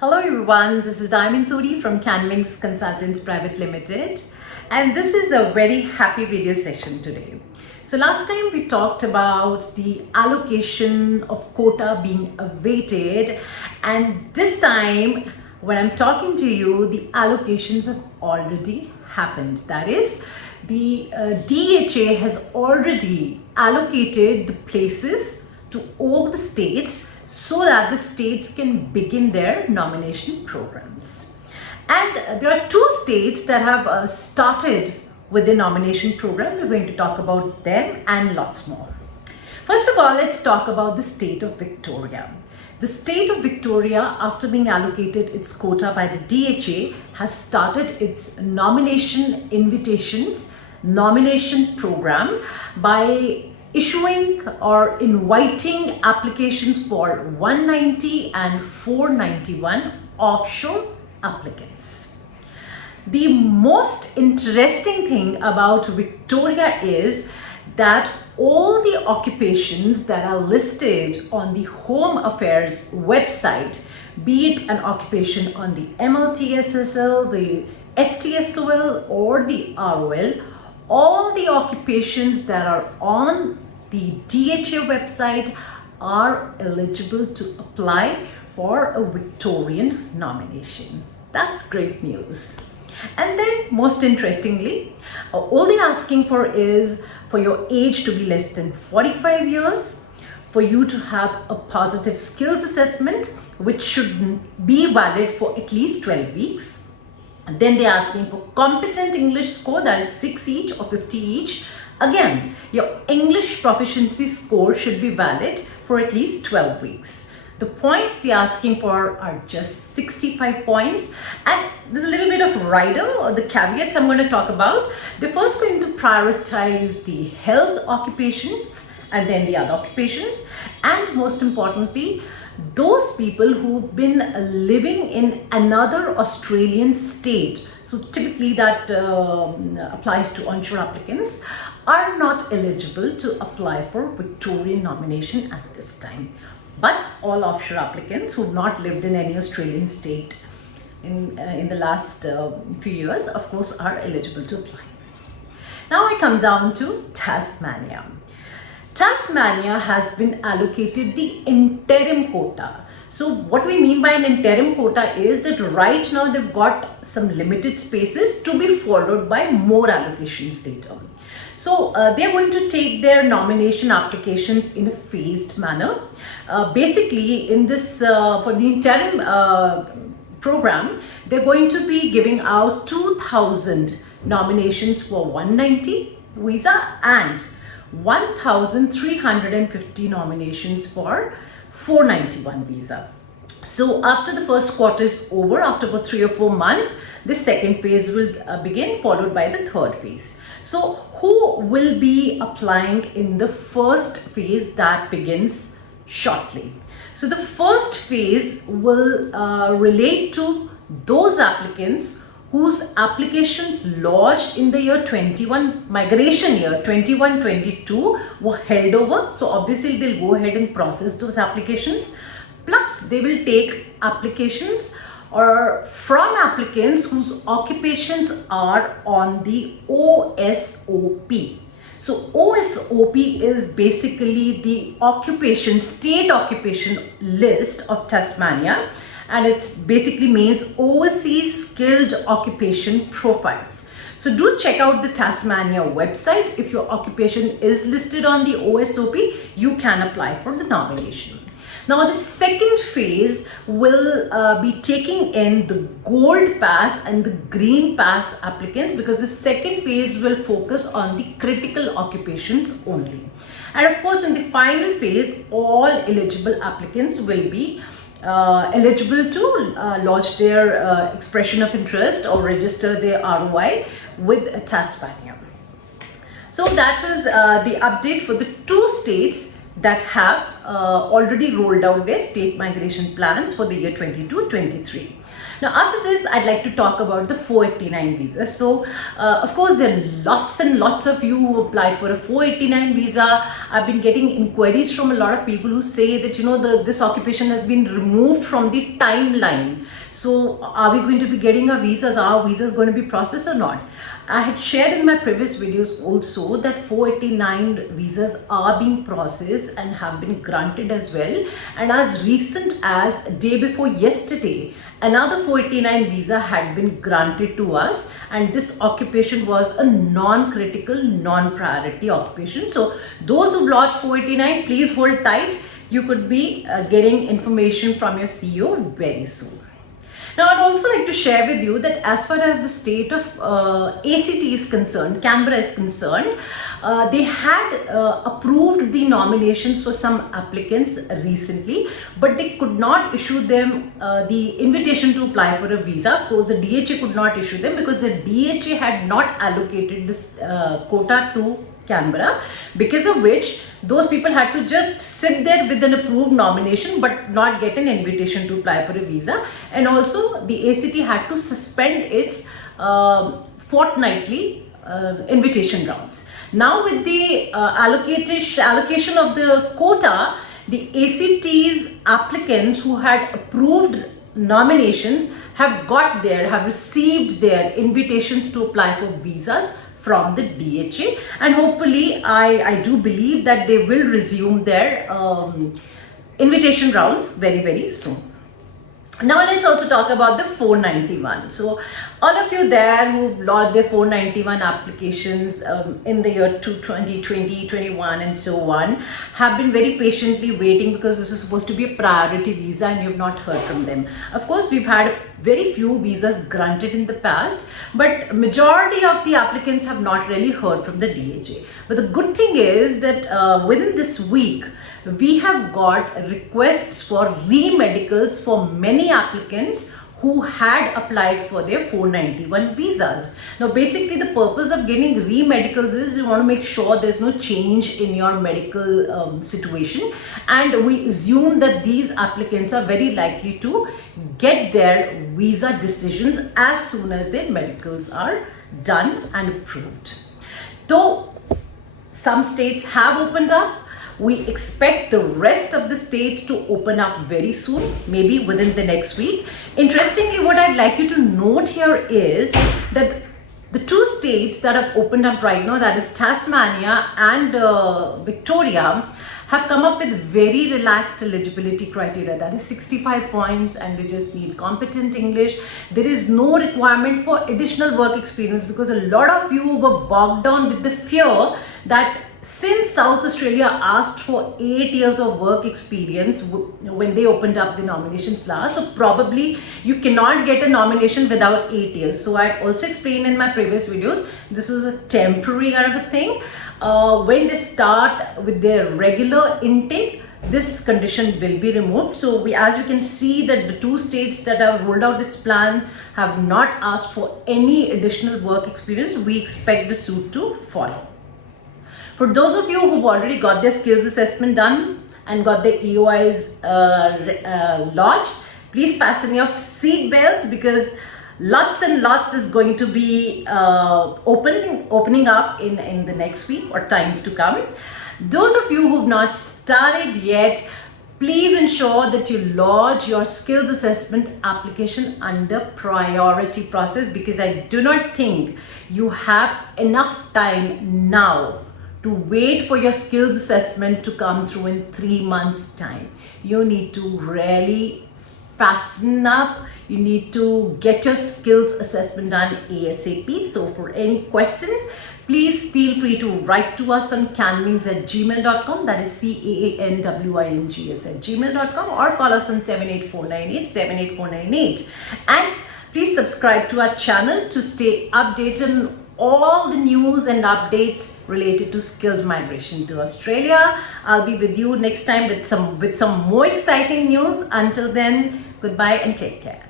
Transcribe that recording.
Hello everyone, this is Sodhi from CAAN Wings Consultants Private Limited, and this is a very happy video session today. So last time we talked about the allocation of quota being awaited, and this time when I'm talking to you, the allocations have already happened. That is, the DHA has already allocated the places to all the states so that the states can begin their nomination programs. And there are two states that have started with the nomination program. We're going to talk about them and lots more. First of all, let's talk about the state of Victoria. The state of Victoria, after being allocated its quota by the DHA, has started its nomination invitations, nomination program by issuing or inviting applications for 190 and 491 offshore applicants. The most interesting thing about Victoria is that all the occupations that are listed on the Home Affairs website, be it an occupation on the MLTSSL, the STSOL or the ROL, all the occupations that are on the DHA website are eligible to apply for a Victorian nomination. That's great news. And then most interestingly, all they're asking for is for your age to be less than 45 years, for you to have a positive skills assessment which should be valid for at least 12 weeks. And then they're asking for competent English score, that is 6 each or 50 each. Again, your English proficiency score should be valid for at least 12 weeks. The points they're asking for are just 65 points. And there's a little bit of rider or the caveats I'm going to talk about. They're first going to prioritize the health occupations and then the other occupations. And most importantly, those people who've been living in another Australian state, so typically that applies to onshore applicants, are not eligible to apply for Victorian nomination at this time. But all offshore applicants who've not lived in any Australian state in the last few years, of course, are eligible to apply. Now I come down to Tasmania. Tasmania has been allocated the interim quota. So what we mean by an interim quota is that right now they've got some limited spaces to be followed by more allocations later. So they're going to take their nomination applications in a phased manner. Basically in this, for the interim program, they're going to be giving out 2,000 nominations for 190 visa and 1,350 nominations for 491 visa. So after the first quarter is over, after about 3 or 4 months, the second phase will begin, followed by the third phase. So who will be applying in the first phase that begins shortly? So the first phase will relate to those applicants whose applications lodged in the year 21, migration year 21-22 were held over. So obviously they'll go ahead and process those applications. Plus they will take applications or from applicants whose occupations are on the OSOP. So OSOP is basically the occupation, state occupation list of Tasmania. And it's basically means overseas skilled occupation profiles. So do check out the Tasmania website. If your occupation is listed on the OSOP, you can apply for the nomination. Now the second phase will be taking in the gold pass and the green pass applicants, because the second phase will focus on the critical occupations only. And of course in the final phase, all eligible applicants will be eligible to lodge their expression of interest or register their ROI with Tasmania. So that was the update for the two states that have already rolled out their state migration plans for the year 22-23. Now, after this, I'd like to talk about the 489 visa. So, of course, there are lots and lots of you who applied for a 489 visa. I've been getting inquiries from a lot of people who say that, this occupation has been removed from the timeline. So, are we going to be getting our visas? Are our visas going to be processed or not? I had shared in my previous videos also that 489 visas are being processed and have been granted as well. And as recent as day before yesterday, another 489 visa had been granted to us, and this occupation was a non-critical, non-priority occupation. So those who lodged 489, please hold tight. You could be getting information from your CEO very soon. Now, I'd also like to share with you that as far as the state of ACT is concerned, Canberra is concerned, they had approved the nominations for some applicants recently, but they could not issue them the invitation to apply for a visa. Of course, the DHA could not issue them because the DHA had not allocated this quota to Canberra, because of which those people had to just sit there with an approved nomination but not get an invitation to apply for a visa. And also the ACT had to suspend its fortnightly invitation rounds. Now with the allocation of the quota, the ACT's applicants who had approved nominations have received their invitations to apply for visas from the DHA, and hopefully I do believe that they will resume their invitation rounds very, very soon. Now let's also talk about the 491. So all of you there who've lodged their 491 applications in the year 2020, 21 and so on have been very patiently waiting, because this is supposed to be a priority visa and you've not heard from them. Of course, we've had very few visas granted in the past, but majority of the applicants have not really heard from the DHA. But the good thing is that within this week, we have got requests for re-medicals for many applicants who had applied for their 491 visas. Now basically the purpose of getting re-medicals is you want to make sure there's no change in your medical situation, and we assume that these applicants are very likely to get their visa decisions as soon as their medicals are done and approved. Though some states have opened up, we expect the rest of the states to open up very soon, maybe within the next week. Interestingly, what I'd like you to note here is that the two states that have opened up right now, that is Tasmania and Victoria, have come up with very relaxed eligibility criteria. That is 65 points and they just need competent English. There is no requirement for additional work experience, because a lot of you were bogged down with the fear that since South Australia asked for 8 years of work experience when they opened up the nominations last, so probably you cannot get a nomination without 8 years. So I also explained in my previous videos, this is a temporary kind of a thing. When they start with their regular intake, this condition will be removed. So as you can see that the two states that have rolled out its plan have not asked for any additional work experience. We expect the suit to follow. For those of you who've already got their skills assessment done and got their EOIs lodged, please fasten your seat belts, because lots and lots is going to be opening up in the next week or times to come. Those of you who've not started yet, please ensure that you lodge your skills assessment application under priority process, because I do not think you have enough time now to wait for your skills assessment to come through in 3 months' time. You need to really fasten up. You need to get your skills assessment done ASAP. So for any questions, please feel free to write to us on CaanWings@gmail.com. That is CAANWINGS@gmail.com, or call us on 78498 78498. And please subscribe to our channel to stay updated on all the news and updates related to skilled migration to Australia. I'll be with you next time with some more exciting news. Until then, goodbye and take care.